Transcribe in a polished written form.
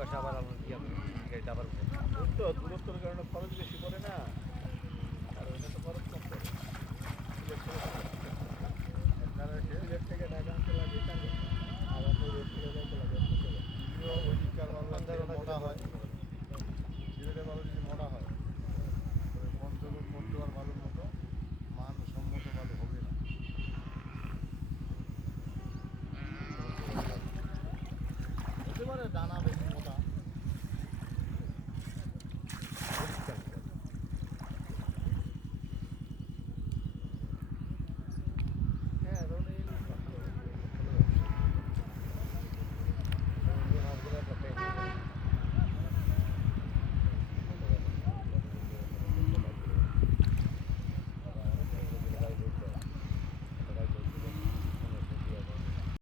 পাশে আবার আমার গাড়িটা আবার উঠে। তো দূরত্বের কারণে খরচ বেশি পড়ে না, আর ওটা তো খরচ কম পড়ে। সিলেট থেকে ঢাকা আনতে লাগে টাকা, আর অন্য রোড থেকে যাইতে লাগে ওইদিককার বালু মোটা হয়, সিলেটের বালু যদি মোটা হয় পঞ্চগড় পটুয়ার বালুর মতো মানসম্মত বালু হবে না। হতে পারে ডানা বেশি